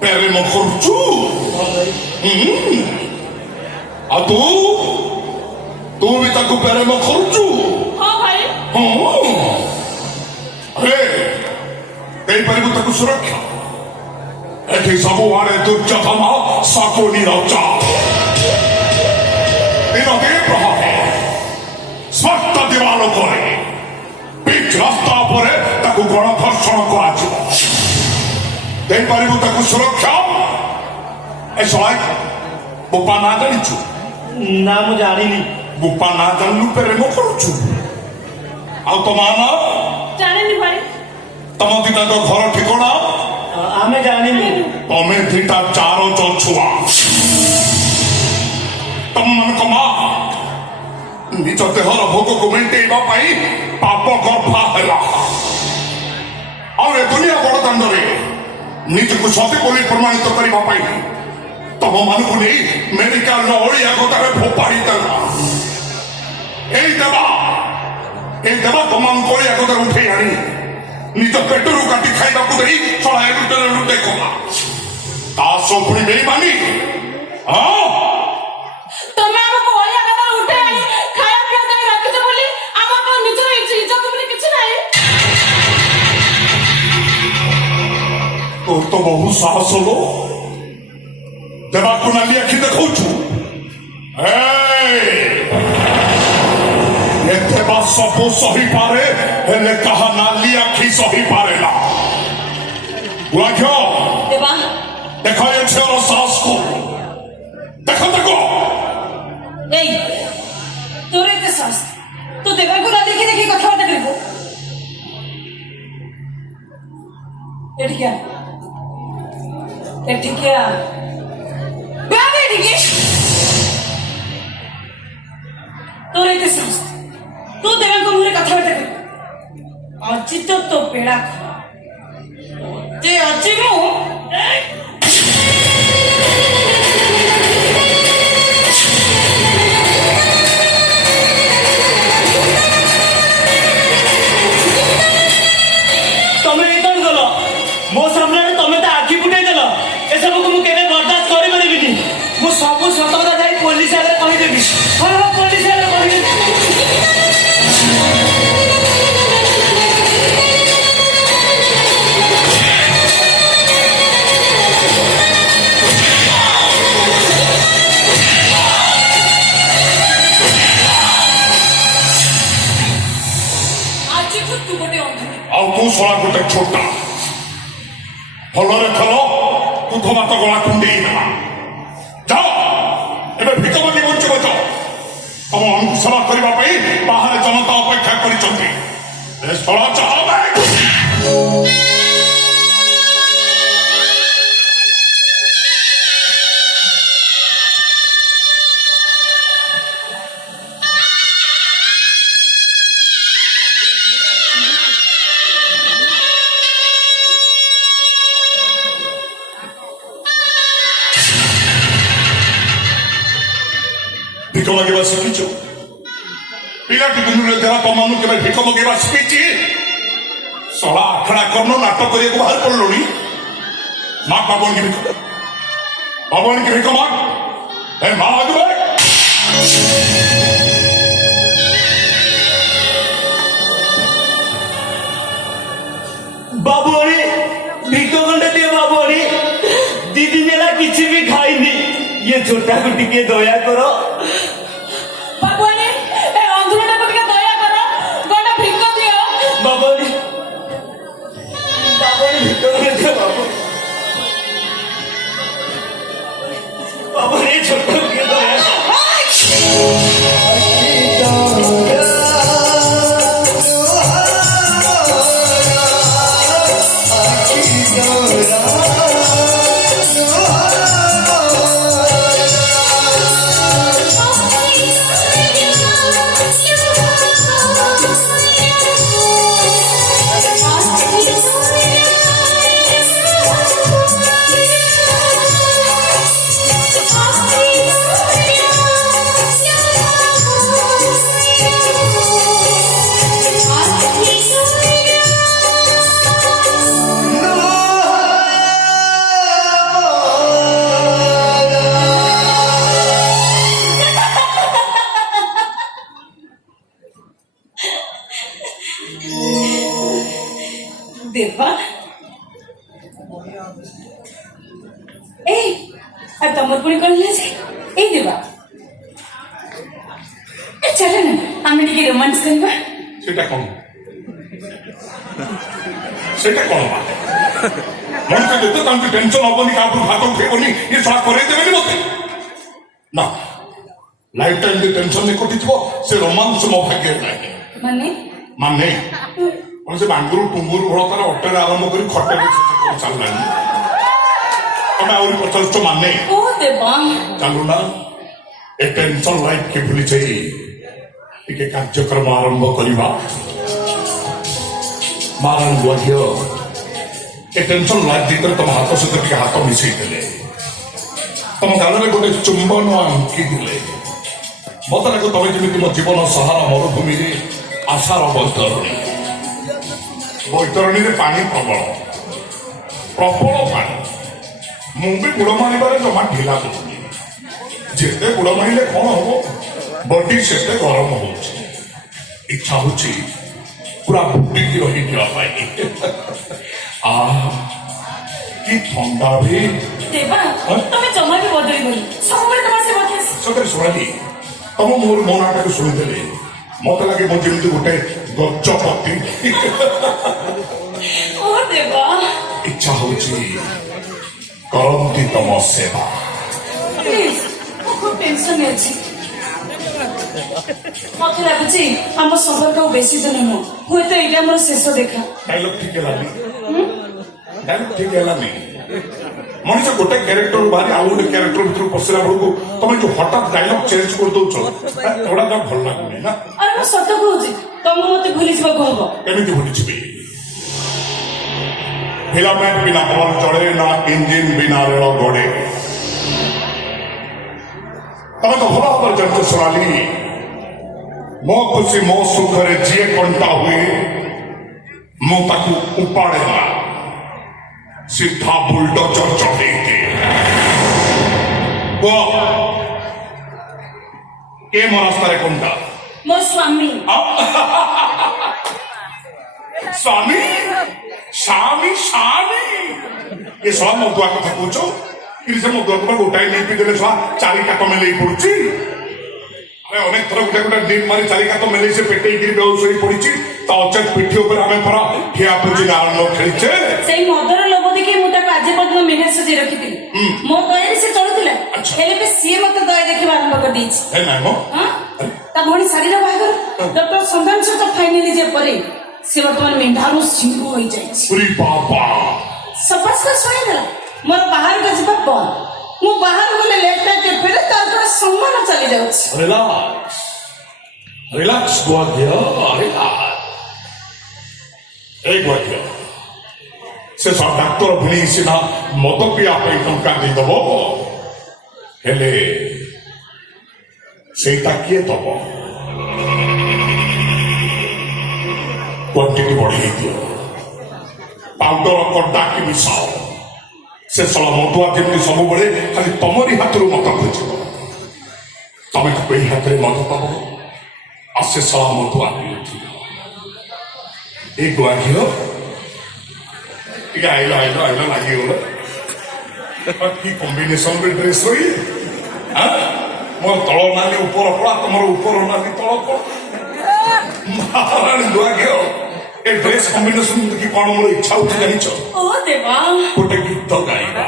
प्रेम କରୁଛୁ ଆଉ ତୁ ବି ତାକୁ ପ୍ରେମ କରୁଛୁ? ହଁ ଭାଇ। ହଁ ଆରେ ଦେଇପାରିବୁ ତାକୁ ସୁରକ୍ଷା? ଏଠି ସବୁଆଡେ ଦୁର୍ଯୋଧନ ଶକୁନି ରଚା ବିରୋଧୀ ପ୍ରହରୀ ସ୍ପଷ୍ଟ ଦିବାଲ ଉପରେ ପିଚ୍ ରାସ୍ତା ଉପରେ ତାକୁ ଗଣଧର୍ଷଣ କରାଯିବ। ଦେଇପାରିବୁ ତାକୁ ସୁରକ୍ଷା? ଏ ଶଳାଇ ବୋପା ନା ଜାଣିଛୁ? ନା ମୁଁ ଜାଣିନି। ବୋପା ନା ଜାଣିଲୁ ପ୍ରେମ କରୁଛୁ? ଆଉ ତମ ନା ଜାଣିନି ଭାଇ। ତମ ଦିଟାଙ୍କ ଘର ଠିକଣା ଆମେ ଜାଣିନି। ତମେ ଦିଟା ଚାର ଛୁଆ। ତମମାନଙ୍କ ମା ନିଜ ଦେହର ଭୋଗକୁ ମେଣ୍ଟେଇବା ପାଇଁ ପାପ ଗର୍ଭା ହେଲା ଆଉ ଏ ଦୁନିଆ ବଡ ଦାଣ୍ଡରେ ନିଜକୁ ସତୀ ବୋଲି ପ୍ରମାଣିତ କରିବା ପାଇଁ ତମମାନଙ୍କୁ ନେଇ ମେଡିକାଲର ଅଳିଆ ଗୋଟାରେ ଫୋପାଡ଼ି ଦେଲା। ଏଇ ଦେବା ତମମାନଙ୍କୁ ଅଳିଆ ଗୋଟାରେ ଉଠେଇ ଆଣି ନିଜ ପେଟରୁ କାଟି ଖାଇବାକୁ ଦେଇ ଚଳାଏ ଲୁଟେ କଲା। ତା ସହ ପୁଣି ବେଇମାନି। ତମେ ଆମକୁ ଅଳିଆ ଗାତରେ ଉଠେଇ ଆଣି ଖାଇବା ପିଇବା ଦେଇ ରଖିଛ ବୋଲି ଆମର ନିଜର ଇଜ୍ଜତ ବୋଲି କିଛି ନାହିଁ। ତୋର ତ ବହୁ ସାହସ ଲୋ। ଦେବାକୁ ନାଲି ଆଖି ଦେଖାଉଛୁ? ଏତେ ବା ସବୁ ସହିପାରେ ହେଲେ କାହା ନାଲି ଆଖି ସହିପାରେ ନା। ଦେବା ଦେଖ ଏ ଝିଅର ସାହସକୁ। ଦେଖ ଏଇ ତୋର ଏତେ ସାହସ, ତୁ ଦେବାକୁ ନା ଦେଖି ଦେଖି କଥାବାର୍ତ୍ତା କରିବୁ? ଏଠିକିଆ ତୋର ଏତେ ସାହସ, ତୁ ଦେବାଙ୍କ ମୁହଁରେ କଥାବାର୍ତ୍ତା କରିବୁ? ଆଜି ତ ତୋ ବେଳା ଆଜି ମୁଁ ତମେ ଏଇ କଣ କଲ? ମୋ ସାମ୍ନାରେ ତମେ ତ ଆଖି ଫୁଟେଇ ଦେଲ। ଏସବୁକୁ ମୁଁ କେବେ ବରଦାସ୍ତ କରିପାରିବିନି। ମୁଁ ସବୁ ସତ କଥା ଯାଇ ପୋଲିସ ଆଗରେ କହିଦେବି। ହଁ ପୋଲିସ ଆଗରେ କହିଦେବି। ଆଉ ତୁ ଶଳା ଗୋଟେ ଛୋଟା। ଭଲରେ ଖେଳ, ଦୁଧ ଭାତ ଗଳା କୁଣ୍ଡେଇ ଦେଲା। ଯାଅ ଏବେ ଭିକ ମାଗି ବଞ୍ଚ ତମ ଆମକୁ ସେବା କରିବା ପାଇଁ ବାହାରେ ଜନତା ଅପେକ୍ଷା କରିଛନ୍ତି। ଏ ଶଳା ଚାହ ଭିକ ମାଗିବା ଶିଖିଛ? ପିଲାଟି ଦିନରେ ଦେହ ତମମାନଙ୍କୁ କେବେ ଭିକ ମଗେଇବା ଶିଖିଛି? ଶଳା ଆଖଡ଼ା କର୍ଣ୍ଣ ନାଟକ କରିବାକୁ ବାହାରି ପଡ଼ିଲୁଣି। ମା ବାବୁଣିକି ଭିକ, ବାବୁଣିକି ଭିକ ମାଗ। ଏ ମା ମାଗିବେ। ବାବୁଆଣୀ ଭିକ ଖଣ୍ଡେ ଦିଅ। ବାବୁଆଣୀ 2 ଦିନ ହେଲା କିଛି ବି ଖାଇନି। ये छोटा को टिके दया करो। बाबुआनी ए अंधुरटा को टिके दया करो, गोटा भिक दियो। बाबुआनी भिक दियो। बाबुआनी छोटा को टिके दया। ए आ तमर पुणी कौन ले जाए ए देवा ए चलो ना हमें टिके रोमांस करवा সেটা কোন সেটা কোন মনকে যেতে তাকে টেনশন হবনি কাপড় ভাত খেবনি এ সব করে দেবেনি মতে না লাইফ টাইম যে টেনশন নে কটিଥିବ ସେ ରୋମାନ୍ସ ମୋ ଭାଗ୍ୟରେ ନାହିଁ माने ମାନେ ମାନେ ସେ ବାଙ୍ଗୁରୁ ଟୁଙ୍ଗୁରୁ ଭଳତାର ଅଟରେ ଆରମ୍ଭ କରି ଖଟରେ ଚାଲିଲାଣି ତମେ ଆହୁରି ପଚାରୁଛ ମାନେ ओ देवा ଚାଲୁ ନା ଏ ଟେନସନ ଲାଇଫ କି ଭୁଲି ଯାଇ ଟିକେ କାର୍ଯ୍ୟକ୍ରମ ଆରମ୍ଭ କରିବା ମାରଣ ଗୁଆଝିଅ ଏ ଟେନସନ ଲାଇଫ ଭିତରେ ତମ ହାତ ସହିତ ଟିକେ ହାତ ମିଶେଇ ଦେଲେ ତମ ଗାଲରେ ଗୋଟେ ଚୁମ୍ବନ ଆଙ୍କି ଦେଲେ ମତେ ଲାଗୁ ତମେ ଯେମିତି ମୋ ଜୀବନ ସାହାରା ମରୁଭୂମିରେ ଆଶାର ବୈତରଣୀରେ ପାଣି ପ୍ରବଳ ପ୍ରବଳ ପାଣି ମୁଁ ବି ବୁଡ଼ ମାରିବାରେ ଜମା ଢିଲା କରୁନି ଯେତେ ବୁଡ଼ ମାରିଲେ କଣ ହବ ବଡି ସେତେ ଗରମ ହଉଛି ଇଚ୍ଛା ହଉଛି ପୁରା ବୁଡ଼ିକି ରହିଯିବା ପାଇଁ କି ଥଣ୍ଡା ବି देवा तुम्हें जमा भी बदली बोली सबବେଳେ ତମ ସେ କଥା ସତରେ ଶୁଣାଲି ତମ ମୋର ମୋ ନାଟକ ଶୁଣିଦେଲେ ମତେ ଲାଗେ ମୁଁ ଯେମିତି ଗୋଟେ ଗଜପତି ओ देवा ଇଚ୍ଛା ହଉଛି କରନ୍ତି ତମ ସେବା प्लीज खूब टेंशन ଅଛି ମତେ ଲାଗୁଛି ଆମ ସମ୍ପର୍କ ଆଉ ବେଶୀ ଦିନ ନୁହଁ ହୁଏତ ଏଇଟା ଆମର ଶେଷ ଦେଖା ଡାଇଲଗ ଠିକ ହେଲାନି ଡାଇଲଗ ଠିକ ହେଲାନି ମଣିଷ ଗୋଟେ କ୍ୟାରେକ୍ଟର ବାହାରି ଆଉ ଗୋଟେ କ୍ୟାରେକ୍ଟର ଭିତରୁ ପଶିଲା ବେଳକୁ ତମେ ଯୋଉ ହଠାତ୍ ଡାଇଲଗ ଚେଞ୍ଜ କରିଦଉଛ ଏଗୁଡା ତ ଭଲ ଲାଗୁନି ନା ଆରେ ମୁଁ ସତ କହୁଛି ତମକୁ ମତେ ଭୁଲି ଯିବାକୁ ହବ କେମିତି ଭୁଲିଯିବି ଫିଲାମେଣ୍ଟ ବିନା ବଲ୍ ଚଳେ ନା ଇଞ୍ଜିନ ବିନା ରେଳ ଗଡ଼େ ତମେ ତ ଭଲ ଭାବରେ ଜାଣିଛ ଶୁଣାଲି ମୋ ଖୁସି ମୋ ସୁଖରେ ଯିଏ କଣ୍ଟା ହୁଏ ମୁଁ ତାକୁ ଉପାଡ଼େ ନା ସିଧା ବୁଲଡୋଜର ଚଢେଇକି କେ ମୋ ରାସ୍ତାରେ କଣ୍ଟା ମୋ ସ୍ୱାମୀ ସ୍ୱାମୀ ସ୍ୱାମୀ ସ୍ୱାମୀ ଏ ଶଳା ମଦୁଆ କଥା କହୁଛ କି ସେ ମଦୁଆକୁ ବା ଗୋଟାଏ ନେଇ ଦେଲେ ଶଳା ଚାରି କାଟ ମେଲେଇ ପଡୁଛି ଆରେ ଅନେକ ଥର ଗୋଟେ ଗୋଟେ ନିପ ମାରି ଚାରି କାତ ମେଲେଇ ସେ ପେଟେଇକିରି ବେହୋସ ହୋଇ ପଡିଛି ତା ଅଚେତ ପିଠି ଉପରେ ଆମେ ପରା ଠିଆ ପୁଚି ନାଳ ଖେଳିଛେ ସେଇ ମଦର ଲୋଭ ଦେଖି ମୁଁ ତାକୁ ଆଜି ପର୍ଯ୍ୟନ୍ତ ମେହେର ସଜେଇ ରଖିଥିଲି ମୋ ଦୟାରେ ସେ ଚଳୁଥିଲା ଆଚ୍ଛା। ହେଲେ ବି ସିଏ ମତେ ଦୟା ଦେଖିବା ଆରମ୍ଭ କରିଦେଇଛି ହେ ନାଇଁ ମ ତା ଭଉଣୀ ଶାଢୀର ବାହାଘର ଡକ୍ଟର ସନ୍ଧାନ ସହିତ ଫାଇନାଲି ଯିବା ପରେ ସେ ବର୍ତ୍ତମାନ ମେଣ୍ଢାରୁ ସିଂହ ହୋଇଯାଇଛି ପୁରୀ ବାବା ସଫାସ ଶୁଣିଦେଲା ମୋର ବାହାରକୁ ଯିବା ବନ୍ଦ ମୁଁ ବାହାରୁ ଗଲେ ଲେଫ୍ଟ ରାଇଟ୍ ଫେରେ ତାର ସମ୍ମାନ ଚାଲି ଯାଉଛି ରିଲାକ୍ସ ରିଲାକ୍ସ ଗୁଆଝିଅ ରିଲାକ୍ସ এই ଗୁଆଝିଅ ସେ ସବ ଡାକ୍ତର ଭିଣି ସିନା ମଦ ପିଇବା ପାଇଁ ଟଙ୍କା ଦେଇଦବ ହେଲେ ସେଇଟା କିଏ ଦବ କ୍ୱାଣ୍ଟିଟି ବଢେଇ ଦିଅ ପାଉଡର କଡା କି ମିଶାଅ ସେ ସଳ ମଦୁଆ ଯେମିତି ସବୁବେଳେ ଖାଲି ତମରି ହାତରୁ ମଦ ଖୋଜିବ ତମେ ତାକୁ ଏଇ ହାତରେ ମଦ ଦବ ଆଉ ସେ ସଳ ମଦୁଆ ପିଉଥିବ এই ଗୁଆଝିଅ ଟିକେ ଆଇଲ ଆଇଲ ଆଇଲ ଲାଗିଗଲ କି କମ୍ବିନେସନ ଡ୍ରେସ ରହି ମୋର ତଳ ନାଲି ଉପର କଳା ତମର ଉପର ନାଲି ତଳ କଳା ମହାରାଣୀ ଗୁଆଝିଅ ଏ ଡ୍ରେସ କମ୍ବିନେସନ ଦେଖି କଣ ମୋର ଇଚ୍ଛା ହଉଛି ଜାଣିଛ ଓ ଦେବା ଗୋଟେ ଗୀତ ଗାଇବା